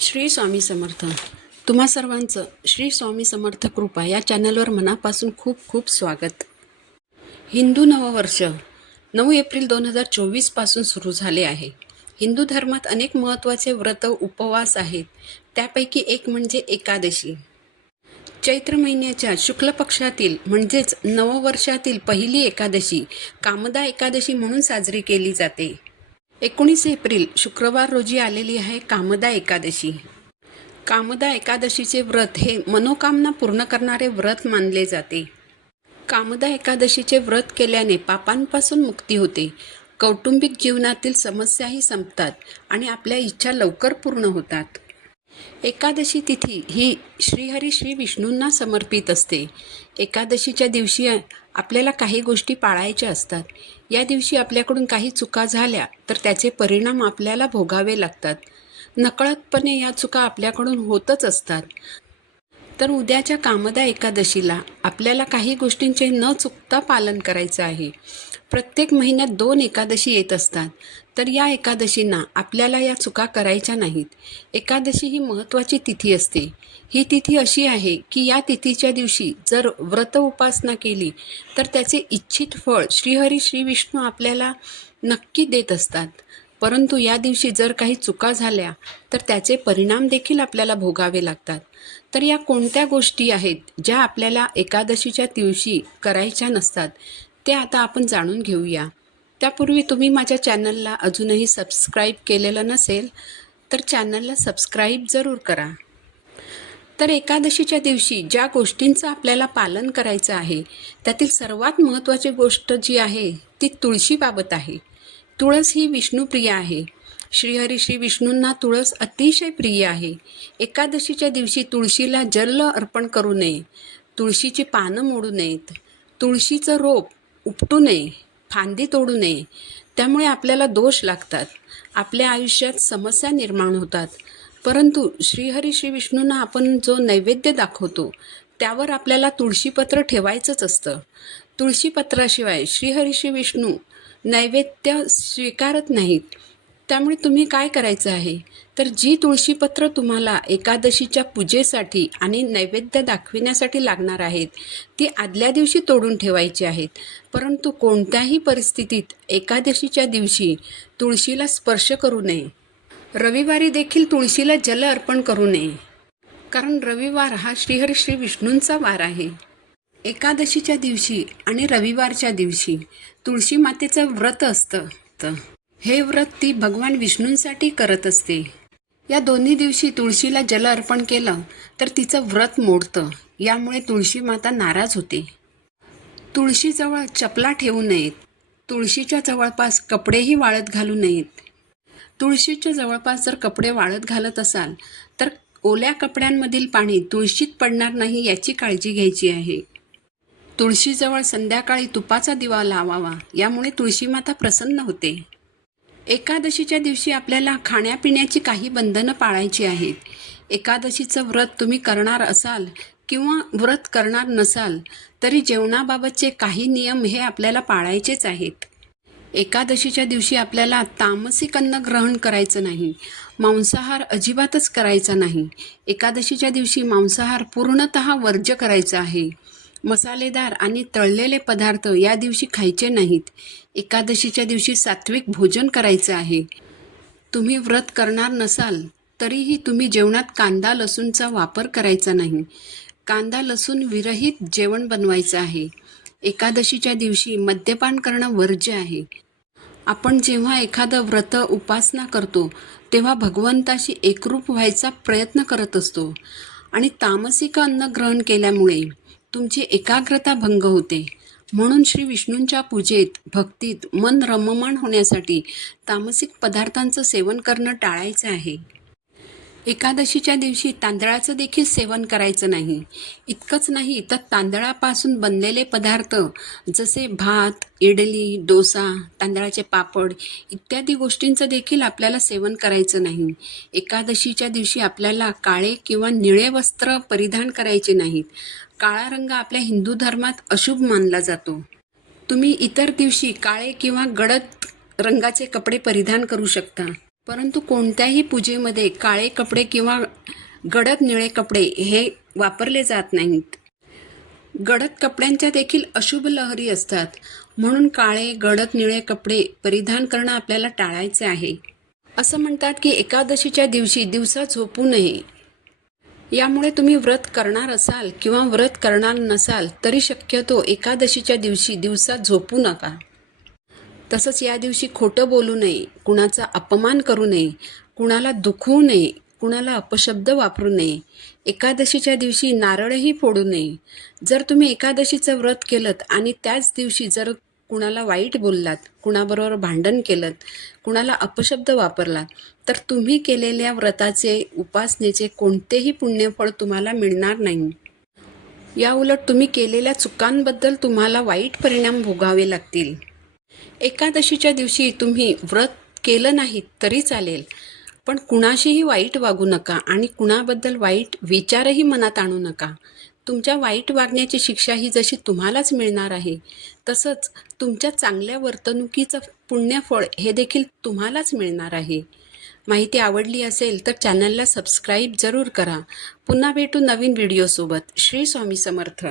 श्री स्वामी समर्थ. तुम्हा सर्वांचं श्री स्वामी समर्थ कृपा या चॅनलवर मनापासून खूप खूप स्वागत. हिंदू नववर्ष नऊ एप्रिल दोन हजार चोवीसपासून सुरू झाले आहे. हिंदू धर्मात अनेक महत्त्वाचे व्रत उपवास आहेत. त्यापैकी एक म्हणजे एकादशी. चैत्र महिन्याच्या शुक्ल पक्षातील म्हणजेच नववर्षातील पहिली एकादशी कामदा एकादशी म्हणून साजरी केली जाते. एकोणीस एप्रिल शुक्रवार रोजी आलेली आहे कामदा एकादशी. कामदा एकादशीचे व्रत हे मनोकामना पूर्ण करणारे व्रत मानले जाते. कामदा एकादशीचे व्रत केल्याने पापांपासून मुक्ती होते. कौटुंबिक जीवनातील समस्याही संपतात आणि आपल्या इच्छा लवकर पूर्ण होतात. एकादशी तिथी ही श्रीहरी श्री विष्णूंना समर्पित असते. एकादशीच्या दिवशी आपल्याला काही गोष्टी पाळायच्या असतात. या दिवशी आपल्याकडून काही चुका झाल्या तर त्याचे परिणाम आपल्याला भोगावे लागतात. नकळतपणे या चुका आपल्याकडून होतच असतात. तर उद्याच्या कामदा एकादशीला आपल्याला काही गोष्टींचे न चुकता पालन करायचं आहे. प्रत्येक महिन्यात दोन एकादशी येत असतात. तर या एकादशींना आपल्याला या चुका करायच्या नाहीत. एकादशी ही महत्त्वाची तिथी असते. ही तिथी अशी आहे की या तिथीच्या दिवशी जर व्रत उपासना केली तर त्याचे इच्छित फळ श्रीहरी श्री विष्णू आपल्याला नक्की देत असतात. परंतु या दिवशी जर काही चुका झाल्या तर त्याचे परिणाम देखील आपल्याला भोगावे लागतात. तर या कोणत्या गोष्टी आहेत ज्या आपल्याला एकादशीच्या दिवशी करायच्या नसतात? ते आता आपण जाणून घेऊया. त्यापूर्वी तुम्ही माझ्या चॅनलला अजूनही सबस्क्राईब केलेलं नसेल तर चॅनलला सबस्क्राईब जरूर करा. तर एकादशीच्या दिवशी ज्या गोष्टींचं आपल्याला पालन करायचं आहे त्यातील सर्वात महत्त्वाची गोष्ट जी आहे ती तुळशीबाबत आहे. तुळस ही विष्णुप्रिय आहे. श्रीहरी श्री विष्णूंना तुळस अतिशय प्रिय आहे. एकादशीच्या दिवशी तुळशीला जल अर्पण करू नये. तुळशीची पानं मोडू नयेत. तुळशीचं रोप उपटू नये फांदी तोडू नये त्यामुळे आपल्याला दोष लागतात. आपल्या आयुष्यात समस्या निर्माण होतात. परंतु श्रीहरी श्री विष्णूंना आपण जो नैवेद्य दाखवतो त्यावर आपल्याला तुळशीपत्र ठेवायचंच असतं. तुळशीपत्राशिवाय श्रीहरी श्री विष्णू नैवेद्य स्वीकारत नाहीत. त्यामुळे तुम्ही काय करायचं आहे? तर जी तुळशीपत्र तुम्हाला एकादशीच्या पूजेसाठी आणि नैवेद्य दाखविण्यासाठी लागणार आहेत ती आदल्या दिवशी तोडून ठेवायची आहेत. परंतु कोणत्याही परिस्थितीत एकादशीच्या दिवशी तुळशीला स्पर्श करू नये. रविवारी देखील तुळशीला जल अर्पण करू नये. कारण रविवार हा श्रीहरी श्री विष्णूंचा वार आहे. एकादशीच्या दिवशी आणि रविवारच्या दिवशी तुळशी मातेचं व्रत असतं. हे व्रत ती भगवान विष्णूंसाठी करत असते. या दोन्ही दिवशी तुळशीला जल अर्पण केलं तर तिचं व्रत मोडतं. यामुळे तुळशी माता नाराज होते. तुळशीजवळ चपला ठेवू नयेत. तुळशीच्या जवळपास कपडेही वाळत घालू नयेत. तुळशीच्या जवळपास जर कपडे वाळत घालत असाल तर ओल्या कपड्यांमधील पाणी तुळशीत पडणार नाही याची काळजी घ्यायची आहे. तुळशीजवळ संध्याकाळी तुपाचा दिवा लावावा. यामुळे तुळशी माता प्रसन्न होते. एकादशीच्या दिवशी आपल्याला खाण्यापिण्याची काही बंधनं पाळायची आहेत. एकादशीचं व्रत तुम्ही करणार असाल किंवा व्रत करणार नसाल तरी जेवणाबाबतचे काही नियम हे आपल्याला पाळायचेच आहेत. एकादशीच्या दिवशी आपल्याला तामसिक अन्न ग्रहण करायचं नाही मांसाहार अजिबातच करायचा नाही. एकादशीच्या दिवशी मांसाहार पूर्णत वर्ज्य करायचा आहे. मसालेदार आणि तळलेले पदार्थ या दिवशी खायचे नाहीत. एकादशीच्या दिवशी सात्विक भोजन करायचं आहे. तुम्ही व्रत करणार नसाल तरीही तुम्ही जेवणात कांदा लसूणचा वापर करायचा नाही. कांदा लसूण विरहित जेवण बनवायचं आहे. एकादशीच्या दिवशी मद्यपान करणं वर्ज्य आहे. आपण जेव्हा एखादं व्रत उपासना करतो तेव्हा भगवंताशी एकरूप व्हायचा प्रयत्न करत असतो. आणि तामसिक अन्न ग्रहण केल्यामुळे तुमची एकाग्रता भंग होते. म्हणून श्री विष्णूंच्या पूजेत भक्तीत मन रममाण होण्यासाठी तामसिक पदार्थांचं सेवन करणं टाळायचं आहे. एकादशीच्या दिवशी तांदळाचं देखील सेवन करायचं नाही. इतकंच नाही तर तांदळापासून बनलेले पदार्थ जसे भात इडली डोसा तांदळाचे पापड इत्यादी गोष्टींचं देखील आपल्याला सेवन करायचं नाही. एकादशीच्या दिवशी आपल्याला काळे किंवा निळे वस्त्र परिधान करायचे नाहीत. काळा रंग आपल्या हिंदू धर्मात अशुभ मानला जातो. तुम्ही इतर दिवशी काळे किंवा गडद रंगाचे कपडे परिधान करू शकता. परंतु कोणत्याही पूजेमध्ये काळे कपडे किंवा गडद निळे कपडे हे वापरले जात नाहीत. गडद कपड्यांच्या देखील अशुभ लहरी असतात. म्हणून काळे गडद निळे कपडे परिधान करणं आपल्याला टाळायचे आहे. असं म्हणतात की एकादशीच्या दिवशी दिवसा झोपू नये. यामुळे तुम्ही व्रत करणार असाल किंवा व्रत करणार नसाल तरी शक्यतो एकादशीच्या दिवशी दिवसा झोपू नका. तसंच या दिवशी खोटं बोलू नये कुणाचा अपमान करू नये कुणाला दुखवू नये कुणाला अपशब्द वापरू नये. एकादशीच्या दिवशी नारळही फोडू नये. जर तुम्ही एकादशीचं व्रत केलं आणि त्याच दिवशी जर कुणाला वाईट बोललात कुणाबरोबर भांडण केलं कुणाला अपशब्द वापरलात तर तुम्ही केलेल्या व्रताचे उपासनेचे कोणतेही पुण्यफळ तुम्हाला मिळणार नाही. या उलट तुम्ही केलेल्या चुकांबद्दल तुम्हाला वाईट परिणाम भोगावे लागतील. एकादशीच्या दिवशी तुम्ही व्रत केलं नाही तरी चालेल पण कुणाशीही वाईट वागू नका आणि कुणाबद्दल वाईट विचारही मनात आणू नका. तुमच्या वाईट वागण्याची शिक्षा ही जशी तुम्हालाच मिळणार आहे तसंच तुमच्या चांगल्या वर्तणुकीचं पुण्यफळ हे देखील तुम्हालाच मिळणार आहे. माहिती आवडली असेल तर चॅनलला सबस्क्राईब जरूर करा. पुन्हा भेटू नवीन व्हिडिओसोबत. श्री स्वामी समर्थ.